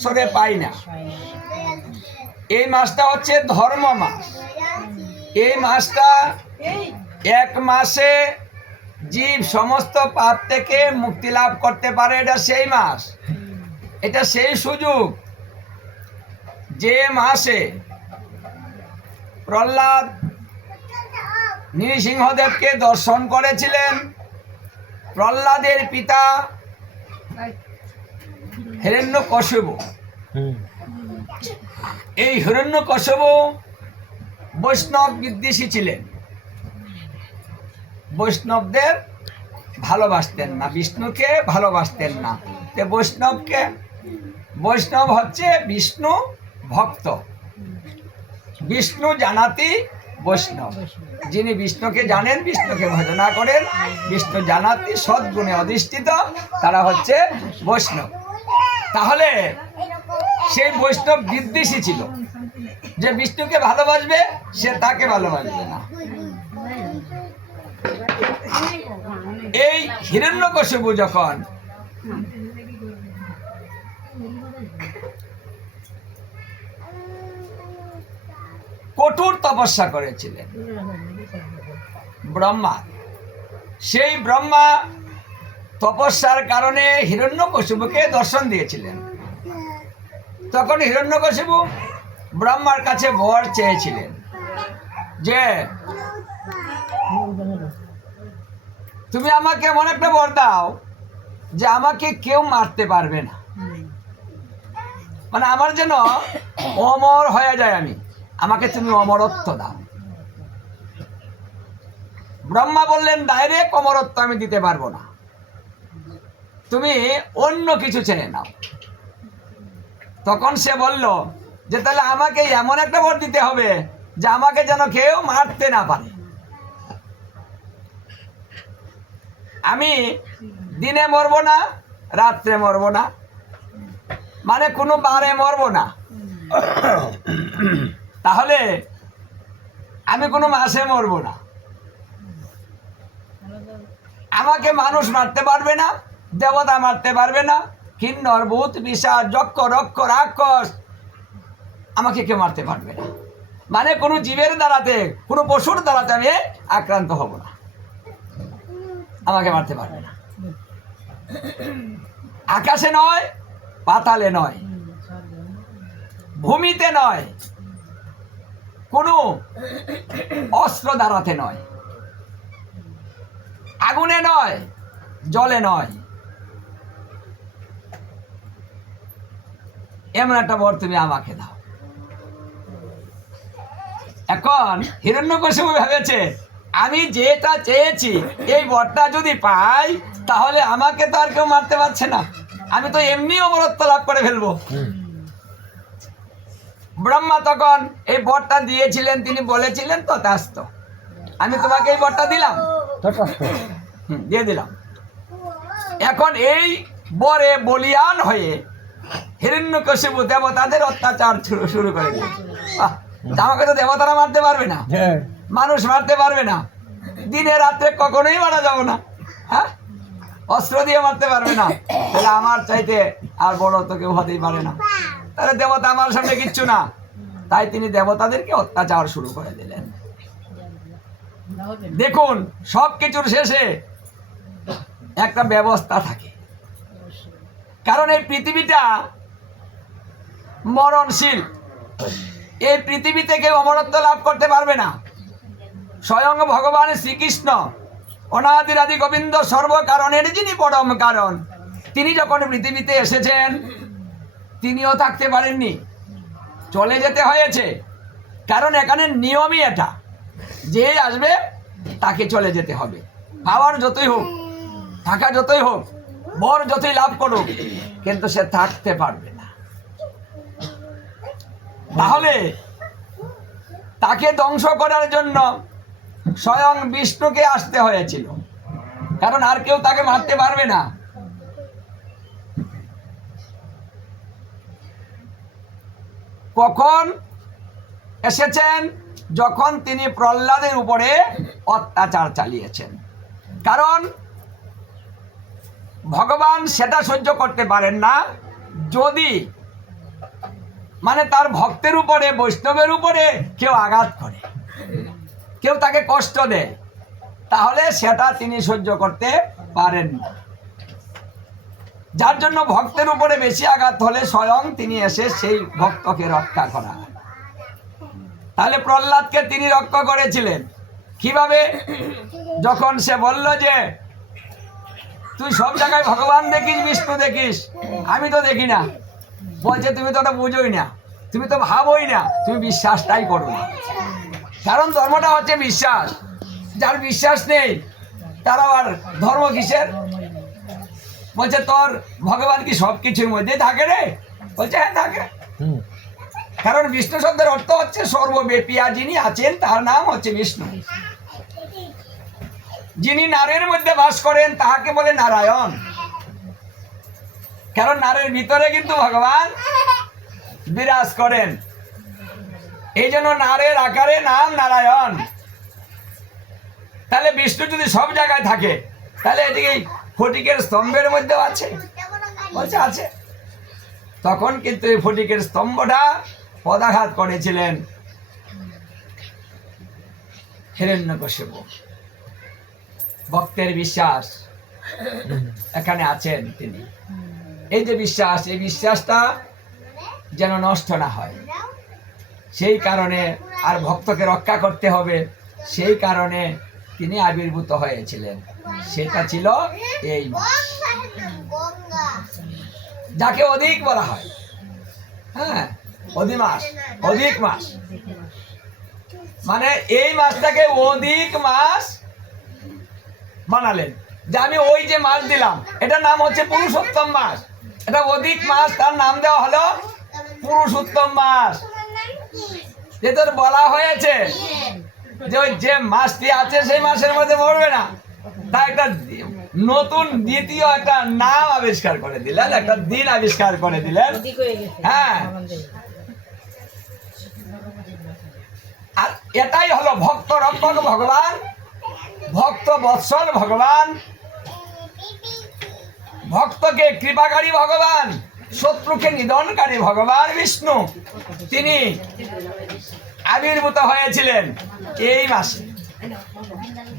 সরে পাই না। এই মাসটা হচ্ছে ধর্ম মাস। এই মাসটা এক মাসে জীব সমস্ত পাপ থেকে মুক্তি লাভ করতে পারে। এটা সেই মাস, এটা সেই সুযোগ যে মাসে প্রহ্লাদ নৃসিংহদেবকে দর্শন করেছিলেন। প্রহ্লাদের পিতা হিরণ্যকশিপু, এই হিরণ্যকশিপু বৈষ্ণব বিদ্বেষী ছিলেন। বৈষ্ণবদের ভালোবাসতেন না, বিষ্ণুকে ভালোবাসতেন না। বৈষ্ণব হচ্ছে বিষ্ণু ভক্ত, বিষ্ণু জানাতি বৈষ্ণব। যিনি বিষ্ণুকে জানেন, বিষ্ণুকে ভজনা করেন, বিষ্ণু জানাতি সদ্গুণে অধিষ্ঠিত, তারা হচ্ছে বৈষ্ণব। তাহলে সেই বৈষ্ণব বিদ্বেষী ছিল, যে বিষ্ণুকে ভালোবাসবে সে তাকে ভালোবাসবে না। এই হিরণ্যকশিপু যখন কঠোর তপস্যা করেছিলেন ব্রহ্মা, সেই ব্রহ্মা তপস্যার কারণে হিরণ্যকশিপুকে দর্শন দিয়েছিলেন। তখন হিরণ্যকশিপু ব্রহ্মার কাছে বর চেয়েছিলেন যে তুমি আমাকে এমন একটা বর দাও যে আমাকে কেউ মারতে পারবে না, মানে আমার যেন অমর হয়ে যায়, আমাকে তুমি অমরত্ব দাও। ব্রহ্মা বললেন ডাইরেক্ট অমরত্ব আমি দিতে পারবো না, তুমি অন্য কিছু চেয়ে নাও। তখন সে বলল যে তাহলে আমাকে এমন একটা বর দিতে হবে যে আমাকে যেন কেউ মারতে না পারে। আমি দিনে মরবো না, রাত্রে মরবো না, মানে কোনো বারে মরবো না। তাহলে আমি কোনো মাসে মরবো না, আমাকে মানুষ মারতে পারবে না, দেবতা মারতে পারবে না, কিন্নর ভূত পিশাচ যক্ষ রক্ষ রাক্ষস আমাকে কেউ মারতে পারবে না। মানে কোনো জীবের দ্বারাতে, কোনো পশুর দ্বারাতে আমি আক্রান্ত হব না, আমাকে মারতে পারবে না। আকাশে নয়, পাতালে নয়, ভূমিতে নয়, কোনো অস্ত্র দ্বারাতে নয়, আগুনে নয়, জলে নয়, এমন একটা বর তুমি আমাকে দাও। এখন হিরণ্যকশিপু ভেবেছে আমি যেটা চেয়েছি এই বরটা যদি পাই তাহলে আমাকে তো আর কেউ মারতে পারছে না, আমি তো এমনি অমরত্ব লাভ করে ফেলবো। ব্রহ্মা তখন এই বরটা দিয়েছিলেন, তিনি বলেছিলেন তথাস্তু, আমি তোমাকে এই বরটা দিলাম, দিয়ে দিলাম। এখন এই বরে বলিয়ান হয়ে হিরণ্যকশিপু দেবতাদের অত্যাচার শুরু করে দিয়েছে। আমাকে তো দেবতারা মারতে পারবে না, মানুষ মারতে পারবে না, দিনে রাত্রে কখনোই মারা যাবো না, হ্যাঁ, অস্ত্র দিয়ে মারতে পারবে না, তাহলে আমার চাইতে আর বড় তো কেউ হতেই পারে না, তাহলে দেবতা আমার সামনে কিচ্ছু না। তাই তিনি দেবতাদেরকে অত্যাচার শুরু করে দিলেন। দেখুন, সব কিছুর শেষে একটা ব্যবস্থা থাকে, কারণ এই পৃথিবীটা মরণশীল, এই পৃথিবীতে কেউ অমরত্ব লাভ করতে পারবে না। স্বয়ং ভগবান শ্রীকৃষ্ণ অনাদিরাদি গোবিন্দ সর্বকারণের যিনি পরম কারণ, তিনি যখন পৃথিবীতে এসেছেন তিনিও থাকতে পারেননি, চলে যেতে হয়েছে। কারণ এখানে নিয়মই এটা, যে আসবে তাকে চলে যেতে হবে। পাওয়ার যতই হোক, থাকা যতই হোক, বর যতই লাভ করুক, কিন্তু সে থাকতে পারবে না। তাহলে তাকে ধ্বংস করার জন্য স্বয়ং বিষ্ণুকে আসতে হয়েছিল, কারণ আর কেউ তাকে মারতে পারবে না। কখন এসেছেন? যখন তিনি প্রহ্লাদের উপরে অত্যাচার চালিয়েছেন। কারণ ভগবান সেটা সহ্য করতে পারেন না, যদি মানে তার ভক্তের উপরে, বৈষ্ণবের উপরে কেউ আঘাত করে, কেউ তাকে কষ্ট দেয়, তাহলে সেটা তিনি সহ্য করতে পারেন না। যার জন্য ভক্তের উপরে বেশি আঘাত হলে স্বয়ং তিনি এসে সেই ভক্তকে রক্ষা করা। তাহলে প্রহ্লাদকে তিনি রক্ষা করেছিলেন কিভাবে? যখন সে বলল যে তুই সব জায়গায় ভগবান দেখিস, বিষ্ণু দেখিস, আমি তো দেখি না। বলছে তুমি তো ওটা বুঝোই না, তুমি তো ভাবোই না, তুমি বিশ্বাসটাই করো না। কারণ ধর্মটা হচ্ছে বিশ্বাস। যার বিশ্বাস নেই তার আবার ধর্ম কিসের? বলছে তোর ভগবান কি সব কিছুর মধ্যে থাকে রে? বলছে হ্যাঁ থাকে। কারণ বিষ্ণু শব্দের অর্থ হচ্ছে সর্বব্যাপী, আর যিনি আছেন তার নাম হচ্ছে বিষ্ণু। যিনি নারের মধ্যে বাস করেন তাহাকে বলে নারায়ণ। কারণ নারের ভিতরে কিন্তু ভগবান বিরাজ করেন, এই জন্য নারের আকারে নাম নারায়ণ। তাহলে বিষ্ণু যদি সব জায়গায় থাকে, তাহলে এদিকে ফটিকের স্তম্ভের মধ্যেও আছে, বলছে আছে। তখন কিন্তু এই ফটিকের স্তম্ভটা পদাঘাত করেছিলেন হিরণ্যকশিপু। ভক্তের বিশ্বাস এখানে আছেন তিনি। এই যে বিশ্বাস, এই বিশ্বাসটা যেন নষ্ট না হয়, সেই কারণে আর ভক্তকে রক্ষা করতে হবে, সেই কারণে তিনি আবির্ভূত হয়েছিলেন। সেটা ছিল এই মাস, যাকে অধিক বলা হয়। হ্যাঁ, অধিক মাস, অধিক মাস মানে এই মাসটাকে অধিক মাস বানালেন। যে আমি ওই যে মাস দিলাম, এটার নাম হচ্ছে পুরুষোত্তম মাস, এটা অধিক মাস, তার নাম দেওয়া হলো পুরুষোত্তম মাস। এদের বলা হয়েছে যে ওই যে মাসটি আছে সেই মাসের মধ্যে মরবে না, তাই একটা নতুন দ্বিতীয় একটা নাম আবিষ্কার করে দিলেন, একটা দিন আবিষ্কার করে দিলেন। হ্যাঁ, আর এটাই হলো ভক্ত রক্ষক ভগবান, ভক্ত বৎসল ভগবান, ভক্তকে কৃপাকারী ভগবান, শত্রুকে নিধনকারী ভগবান বিষ্ণু। তিনি আবির্ভূত হয়েছিলেন এই মাসে,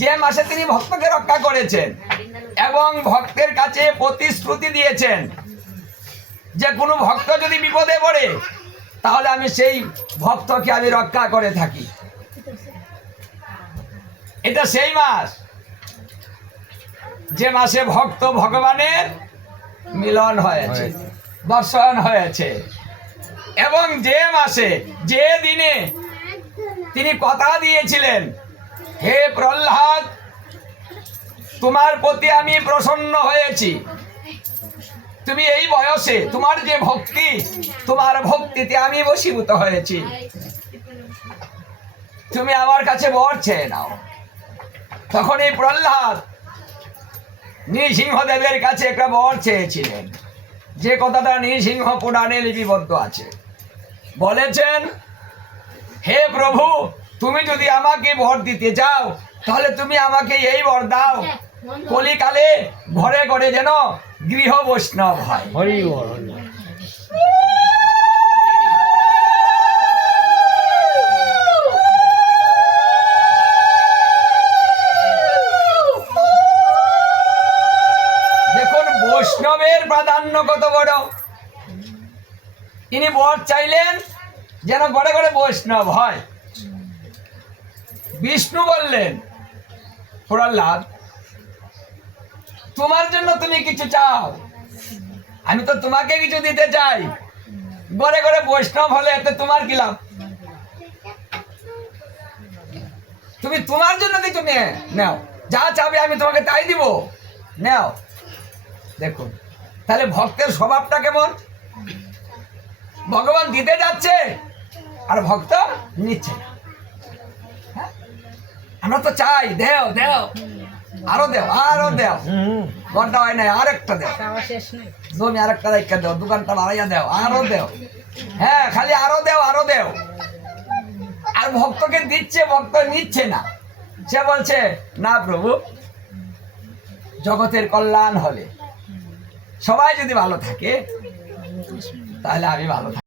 যে মাসে তিনি ভক্তকে রক্ষা করেছেন এবং ভক্তের কাছে প্রতিশ্রুতি দিয়েছেন যে কোনো ভক্ত যদি বিপদে পড়ে তাহলে আমি সেই ভক্তকে আমি রক্ষা করে থাকি। এটা সেই মাস যে মাসে ভক্ত ভগবানের মিলন হয়েছে, দর্শন হয়েছে, এবং যে মাসে, যে দিনে তিনি কথা দিয়েছিলেন, হে প্রহ্লাদ, তোমার প্রতি আমি প্রসন্ন হয়েছি, তুমি এই বয়সে তোমার যে ভক্তি, তোমার ভক্তিতে আমি বশীভূত হয়েছি, তুমি আমার কাছে বর চেয়ে নাও। তখন এই প্রহ্লাদ নৃসিংহদেবের কাছে একটা বর চেয়েছিলেন, যে কথাটা নৃসিংহ পুরাণে লিপিবদ্ধ আছে। বলেছেন, হে প্রভু, তুমি যদি আমাকে বর দিতে চাও তাহলে তুমি আমাকে এই বর দাও, কলিকালে ঘরে ঘরে যেন গৃহ বৈষ্ণব হয়। দেখুন বৈষ্ণবের প্রাধান্য কত বড়। তিনি বর চাইলেন যেন ঘরে ঘরে বৈষ্ণব হয়। বিষ্ণু বললেন, প্রহ্লাদ, তোমার জন্য তুমি কিছু চাও, আমি তো তোমাকে কিছু দিতে চাই, ঘরে ঘরে বৈষ্ণব হলে এতে তোমার কি লাভ? তুমি তোমার জন্য কিছু নাও, যা চাবে আমি তোমাকে তাই দিব, নাও। দেখুন তাহলে ভক্তের স্বভাবটা কেমন। ভগবান দিতে যাচ্ছে আর ভক্ত নিচ্ছে না। আমরা তো চাই, দেও দেও, আরো দেও, আরো দেও, ঘরটা হয় নাই, আরেকটা দেও, জমি আরেকটা দেখা দেও, দোকানটা বাড়াইয়া দেও, আরো দেও। হ্যাঁ, খালি আরো দেও, আরো দেও। আর ভক্তকে দিচ্ছে, ভক্ত নিচ্ছে না। সে বলছে, না প্রভু, জগতের কল্যাণ হলে, সবাই যদি ভালো থাকে তাহলে আমি ভালো থাকি।